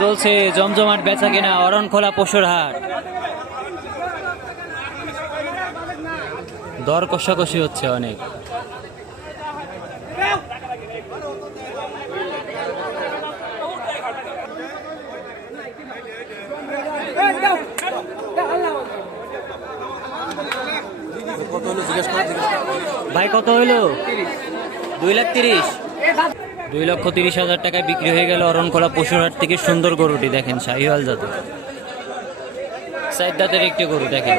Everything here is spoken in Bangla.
চলছে জমজমাট বেচা কেনা অরণখোলা পশুর হাট। দর কষাকষি হচ্ছে অনেক। ভাই কত হইলো? 2,30,000। 2,30,000 টাকায় বিক্রি হয়ে গেল অরণখোলা পশুর হাট থেকে সুন্দর গরুটি। দেখেন শাহিওয়াল জাতের, সাইদ দাঁতের একটি গরু দেখেন।